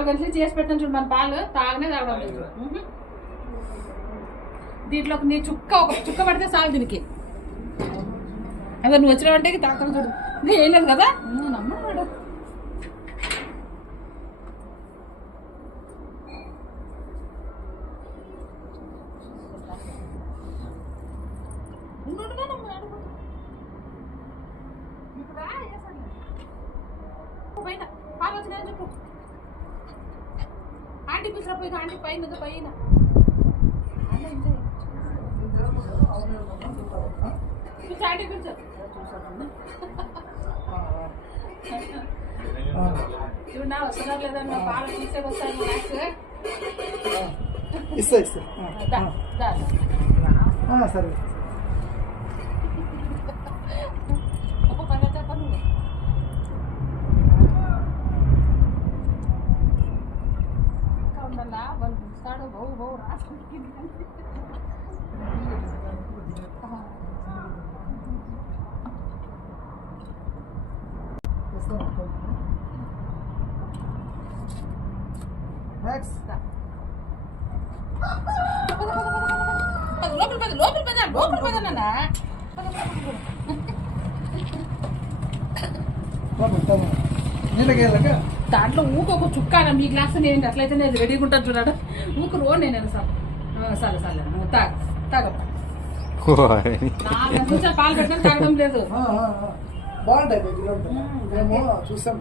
4 గంటలు చేసి పెట్టాను చూడు మన పాలు తాగనే తాగడం లేదు. దీంట్లోకి నీ ఒక చుక్క పడితే చాలు దీనికి. అదే నువ్వు వచ్చినావంటే తాగుతాను చూడు. ఇంకా ఏం లేదు కదా నమ్మడు. పైన పాలు వచ్చినాయని చెప్పు. ఆంటీ పిలిచినప్పుడు ఆంటీ పైన పైన ఆంటీ పిలిచారు ఇప్పుడు నా వస్తున్నారు లేదన్నా పాలు తీసే వస్తాను సరే ఒక పని చెప్పను ఉండాలా వాళ్ళు పిలుస్తాడు బహు బహు రాసుకుంటుంది. లోపల పదనా దాంట్లో ఊకొక చుక్కాన మీ గ్లాస్ నేను అట్లయితే నేను రెడీగా ఉంటాను చూడాడు. ఊకు రో నేను సరే సరే తాగప్ప పాలు పెట్టినా తాగడం లేదు. బాగుంటాయి చూసాం.